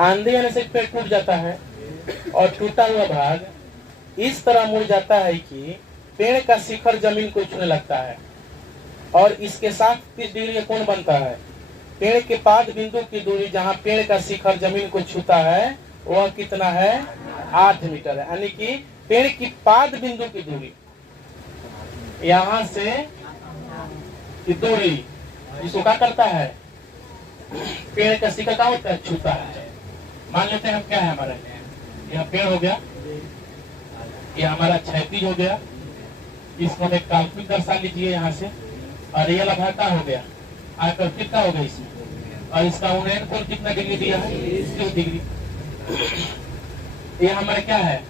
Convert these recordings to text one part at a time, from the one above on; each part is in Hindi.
आंधी आने से पेड़ टूट जाता है और टूटा हुआ भाग इस तरह मुड़ जाता है कि पेड़ का शिखर जमीन को छूने लगता है और इसके साथ 30 डिग्री का कोण बनता है। पेड़ के पाद बिंदु की दूरी जहां पेड़ का शिखर जमीन को छूता है वह कितना है? 8 मीटर है। यानी कि पेड़ की पाद बिंदु की दूरी यहां से की दूरी इसको क्या करता है? पेड़ का शिखर क्या होता है? छूता है। मान लेते हैं हम क्या है हमारा, यह पेड़ हो गया, ये हमारा क्षैतिज हो गया, इसको हम एक काल्पनिक दर्शा लीजिए यहाँ से, और ये लभाता हो गया, आकर कितना हो गया इसमें, और इसका उन्नयन कोण कितना डिग्री दिया है? 30 डिग्री। ये हमारा क्या है?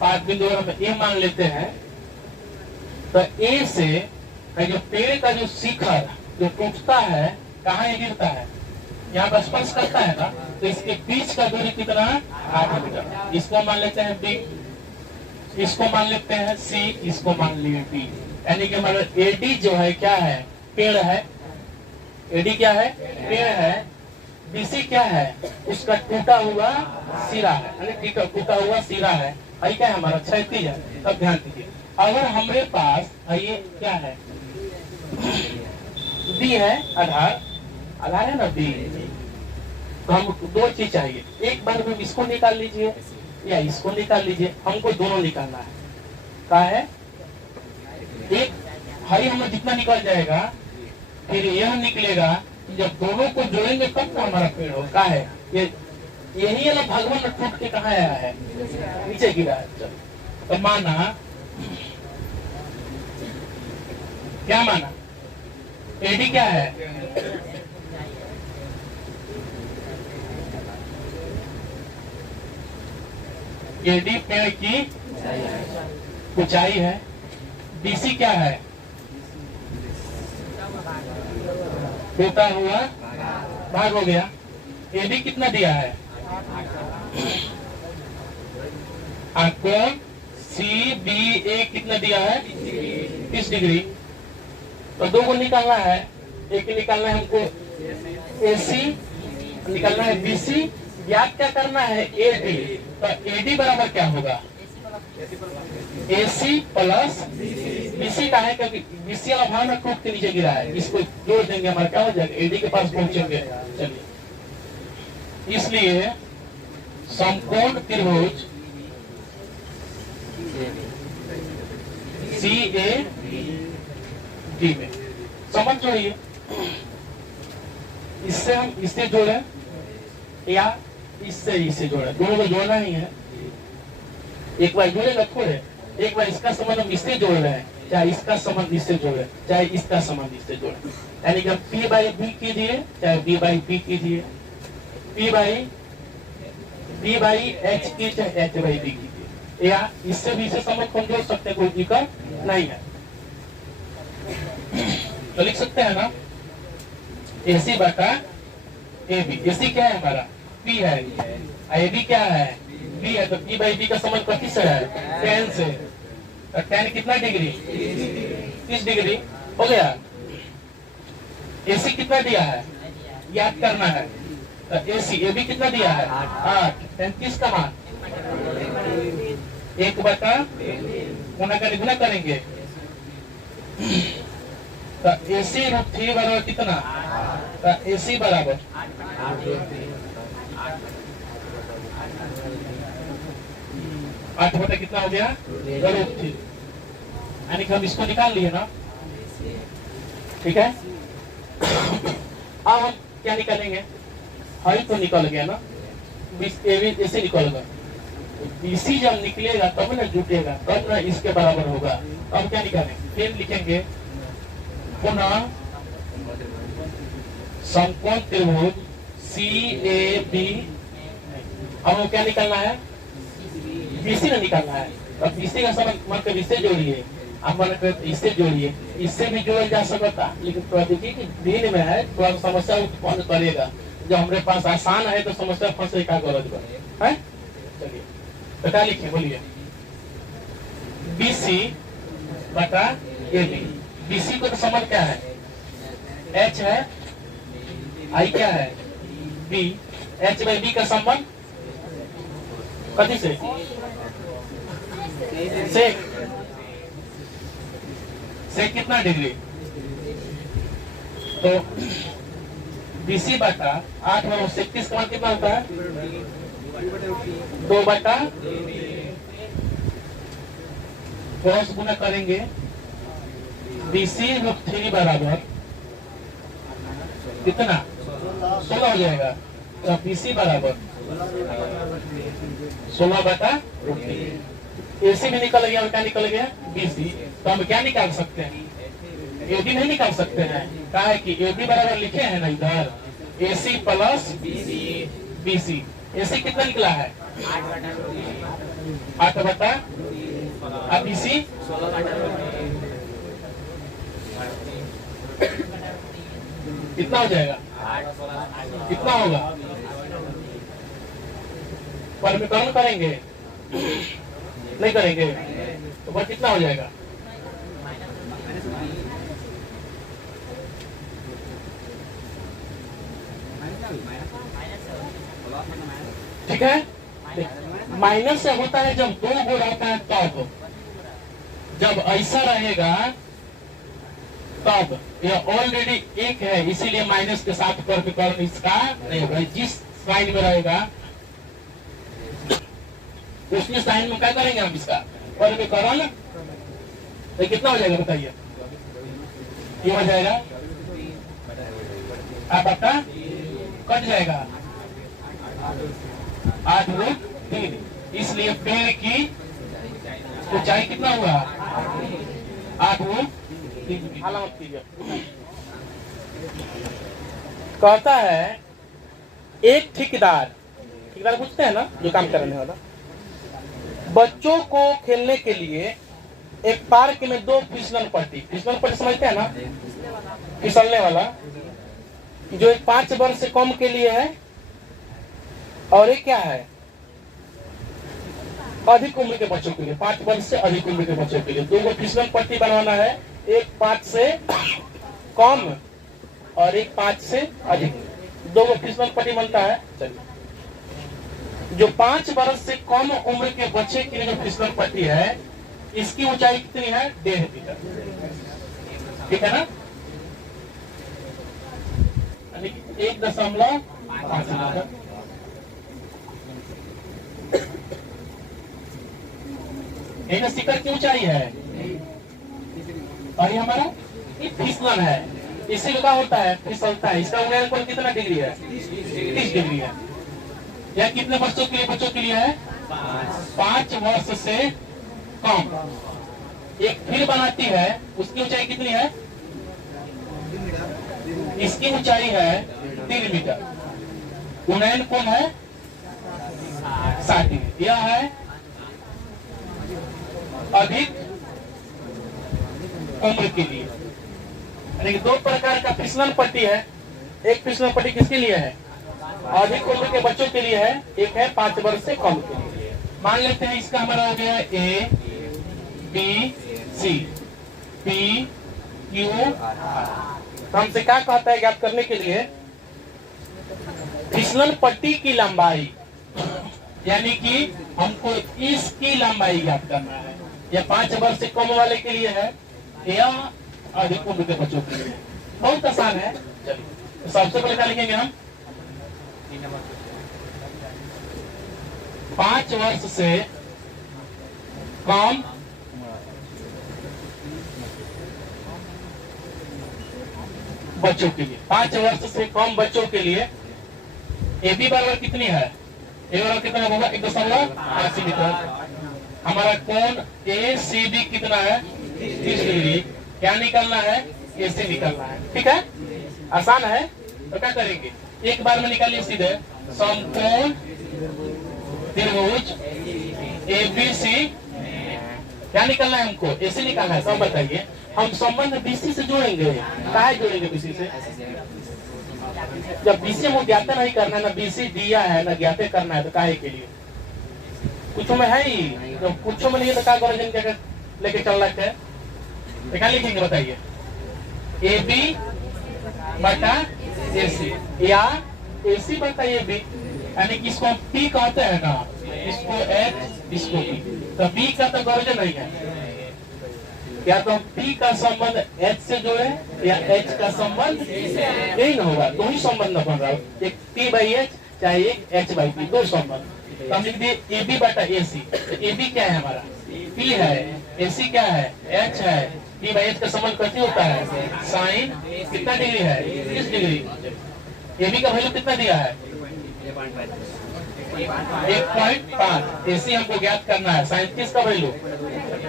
पाद बिंदु हम ए मान लेते हैं। तो ए से जो पेड़ का जो शिखर जो टूटता है कहाँ ये गिरता है? यहाँ पर स्पर्श करता है ना, तो इसके बीच का दूरी कितना? 8 मीटर। इसको मान लेते हैं बी, इसको मान लेते हैं सी, इसको मान लिए बी। यानी कि हमारा एडी जो है क्या है? पेड़ है। एडी क्या है? पेड़ है। बीसी क्या है? उसका टूटा हुआ सिरा है, यानी टूटा हुआ सिरा है। आई क्या है? हमारा क्षैतिज है। तब ध्यान दीजिए, अगर हमारे पास ये क्या है? बी है, आधार, आधार है ना बी, तो हमको दो चीज चाहिए। एक बार में इसको निकाल लीजिए या इसको निकाल लीजिए, हमको दोनों निकालना है। क्या है? एक हरी हमें जितना निकल जाएगा, फिर यह निकलेगा। जब दोनों को जोड़ेंगे तब तो हमारा पेड़ हो। क्या है? ये यही है ना, भगवान टूट के कहाँ आया है? नीचे गिरा है। तो माना क्या माना? एडी क्या है? एडी पेड़ की ऊंचाई है। बीसी क्या है? टूटा हुआ भाग हो गया। एडी कितना दिया है? कोण सी बी ए कितना दिया है? 30 डिग्री। तो दो को निकालना है, एक निकालना है हमको एसी, निकालना है बीसी, ज्ञात क्या करना है? एडी। तो एडी बराबर क्या होगा? AC प्लस BC का है, क्योंकि BC वाला भाग ना टूट के नीचे गिरा है। इसको जोड़ देंगे, हमारा क्या हो जाएगा? AD के पास पहुंचेंगे। चलिए, इसलिए समकोण त्रिभुज CAD में समझ जोड़िए। इससे हम इससे जोड़े या इससे इसे जोड़े, दोनों को जोड़ना ही है। एक बार जोड़ेगा थोड़े, एक बार इसका संबंध हम इससे जोड़ रहे हैं, चाहे इसका संबंध इससे जोड़े, चाहे इसका संबंध इससे जोड़े। यानी कि हम P बाई B कीजिए, चाहे B बाई P कीजिए, P बाई H की, चाहे H बाई B कीजिए, या इससे भी इसे संबंध हम जोड़ सकते हैं, कोई दिक्कत नहीं है। तो लिख सकते हैं ना, AC बटा AB। AC क्या है हमारा? P है। AB क्या है? B है। तो P बाई B का संबंध किससे है? tan से। तो tan कितना डिग्री? 30 डिग्री हो गया। AC कितना दिया है? याद करना है। तो AC AB कितना दिया है? 8। 35 का मान 1 बटा गुना करेंगे। तो AC √3 बराबर कितना? तो AC बराबर 8 बटा कितना हो गया? √3। यानी कि हम इसको निकाल लिए ना, ठीक है। अब हम क्या निकालेंगे? हरी तो निकल गया ना, ऐसे निकलेगा। BC जब निकलेगा तब ना जुटेगा, तब ना इसके बराबर होगा। अब क्या निकालेंगे? फिर लिखेंगे पुनः समकोण त्रिभुज CAB। अब क्या निकालना है? BC ना निकालना है। अब BC का संबंध मान कर इससे जोड़िए, आप मान कर इससे जोड़िए, इससे भी जोड़ा जा सकता, लेकिन थोड़ा देखिए कि दिन में है, थोड़ा समस्या उत्पन्न करेगा। जब हमारे पास आसान है तो समस्या फंसे का गरज है। चलिए तो क्या लिखे? बोलिए। BC बटा AB। BC को तो संबंध क्या है? H है, I क्या है? B, एच बाई बी का संबंध कथी से सेक कितना डिग्री, तो बीसी बटा 8 और 31 का मान कितना होता है 2 बटा क्रॉस गुना करेंगे बीसी √3 बराबर कितना 16 हो जाएगा, तो बीसी बराबर 16 बटा एसी में निकल गया और क्या निकल गया बीसी। तो हम क्या निकाल सकते हैं, एबी नहीं निकाल सकते हैं, कहा है कि एबी बराबर लिखे हैं ना इधर एसी प्लस बीसी। एसी कितना निकला है 8 बटा अब बीसी कितना हो जाएगा, कितना होगा, परिमीकरण करेंगे नहीं करेंगे तो वह कितना हो जाएगा, ठीक है। माइनस से होता है जब 2 गुण होता है तब, जब ऐसा रहेगा तब यह ऑलरेडी 1 है इसीलिए माइनस के साथ परिमीकरण इसका नहीं होगा। जिस साइन में रहेगा उसके साइन में क्या करेंगे हम इसका परिमीकरण, तो कितना हो जाएगा बताइए, ये हो जाएगा आप बता कट जाएगा 8√3, इसलिए पेड़ की ऊंचाई कितना हुआ 8√3। कहता है एक ठेकेदार पूछते हैं ना जो काम करने वाला, बच्चों को खेलने के लिए एक पार्क में 2 फिसलन पट्टी समझते हैं ना, फिसलने वाला जो एक 5 वर्ष से कम के लिए है और एक क्या है अधिक उम्र के बच्चों के लिए, 5 वर्ष से अधिक उम्र के बच्चों के लिए 2 फिसलन पट्टी बनवाना है, एक 5 से कम और एक 5 से अधिक, 2 फिसलन पट्टी बनता है। चलिए जो 5 वर्ष से कम उम्र के बच्चे के लिए जो फिसलन पट्टी है इसकी ऊंचाई कितनी है 1.5 मीटर, ठीक है ना, 1.5 मीटर। एक शिखर की ऊंचाई है और ये हमारा फिसलन है, इसी का होता है फिसलता है, इसका उन्नयन कोण कितना डिग्री है 30 डिग्री है। यह कितने बच्चों के लिए है 5 वर्ष से कम। एक फिर बनाती है उसकी ऊंचाई कितनी है, इसकी ऊंचाई है 3 मीटर, उन्नयन कोण है 60 डिग्री। यह है अधिक उम्र के लिए, यानी 2 प्रकार का फिसलन पट्टी है। एक फिसलन पट्टी किसके लिए है अधिक उम्र के बच्चों के लिए है, एक है 5 वर्ष से कम के लिए। मान लेते हैं इसका हमारा हो गया A B C P Q R. हमसे क्या कहता है ज्ञात करने के लिए फिसलन पट्टी की लंबाई, यानी कि हमको इसकी लंबाई ज्ञात करना है। यह 5 वर्ष से कम वाले के लिए है या अधिक उम्र के बच्चों के लिए, बहुत आसान है। चलिए तो सबसे पहले क्या लिखेंगे हम 5 वर्ष से कम बच्चों के लिए, 5 वर्ष से कम बच्चों के लिए ए बी बराबर कितनी है, ए बराबर कितना होगा 1.80 मीटर। हमारा कोण ए सी बी कितना है 30 डिग्री, क्या निकलना है ए सी निकलना है, ठीक है, आसान है। तो क्या करेंगे एक बार में निकालिए सीधे समकोण त्रिभुज ए बी सी, क्या निकलना है हमको ए सी निकालना है। सब बताइए हम संबंध बीसी से जोड़ेंगे, कहाँ जोड़ेंगे बीसी से, जब बीसी में ज्ञात नहीं करना है ना बीसी दिया है ना ज्ञात करना है तो काहे के लिए, कुछ में है ही तो कुछ में नहीं तो क्या गर्जन क्या लेके चल रहा है, क्या लिखेंगे बताइए ए बी बटा ए सी या ए सी बटा ए बी, यानी कि इसको हम पी कहते हैं ना, इसको एच, इसको पी। तो बी का तो गौरज नहीं है, या तो पी का संबंध एच से जोड़े या एच का संबंध यही ना होगा, दो ही संबंध बन रहा है, एक पी बाई एच चाहे एक एच बाई पी, दो संबंध। तो हम लिख दिए ए बी बटा ए सी। ए बी क्या है हमारा, पी है, ए सी क्या है, एच है। पी बाई एच का संबंध कैसे होता है, साइन कितना डिग्री है, 30 डिग्री। ए बी का वैल्यू कितना दिया है, 1.5। ए सी हमको ज्ञात करना है, साइन 30 का वैल्यू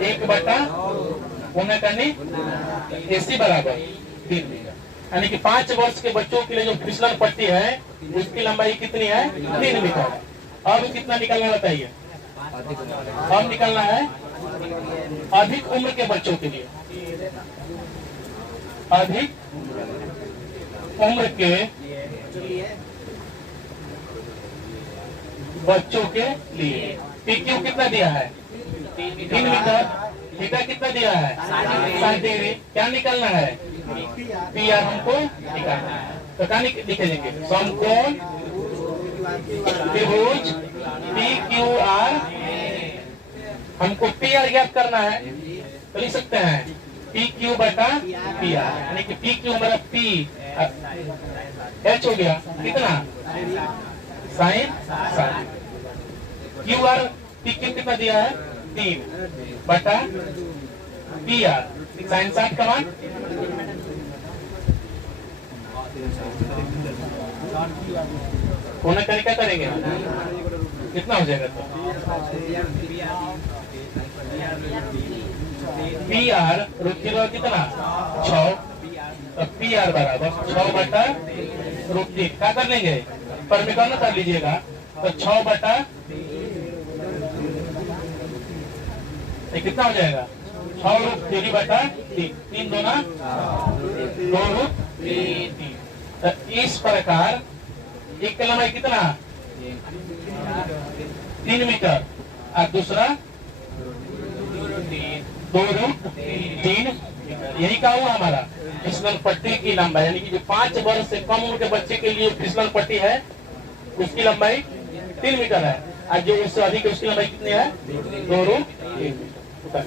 1 बटा होना करनी ए सी बराबर 3 मीटर। यानी कि 5 वर्ष के बच्चों के लिए जो फिसलन पट्टी है उसकी लंबाई कितनी है, 3 मीटर। अब कितना निकलना बताइए, अब निकलना है अधिक उम्र के बच्चों के लिए, अधिक उम्र के बच्चों के लिए। पी क्यू कितना दिया है, 3 मीटर। थीटा कितना दिया है, 60 डिग्री। क्या निकलना है, पी आर हमको निकालना है। तो क्या लिखेंगे, समकोण त्रिभुज पी क्यू आर, हमको पी आर ज्ञात करना है। तो लिख सकते हैं पी क्यू बटा पी आर, यानी कि पी क्यू मेरा पी एच हो गया कितना, sine sine. Q R P Q कितना दिया है, 3 बटा पी आर साइन 60 का मान। होना तरीका करेंगे कितना हो जाएगा, तो पी आर √3 कितना 6, तो पी आर बराबर 6 बटा √3। क्या कर लेंगे, परमीकरण कर लीजिएगा। तो 6 बटा कितना हो जाएगा, 6√3 बटा 3 दूना 2√3। तो इस प्रकार एक की लंबाई कितना 3 मीटर और दूसरा 2√3। यही का हुआ हमारा फिसलन पट्टी की लंबाई, यानी कि जो 5 वर्ष से कम उम्र के बच्चे के लिए फिसलन पट्टी है उसकी लंबाई 3 मीटर है, और जो उससे अधिक है उसकी लंबाई कितनी है, 2√3 मीटर।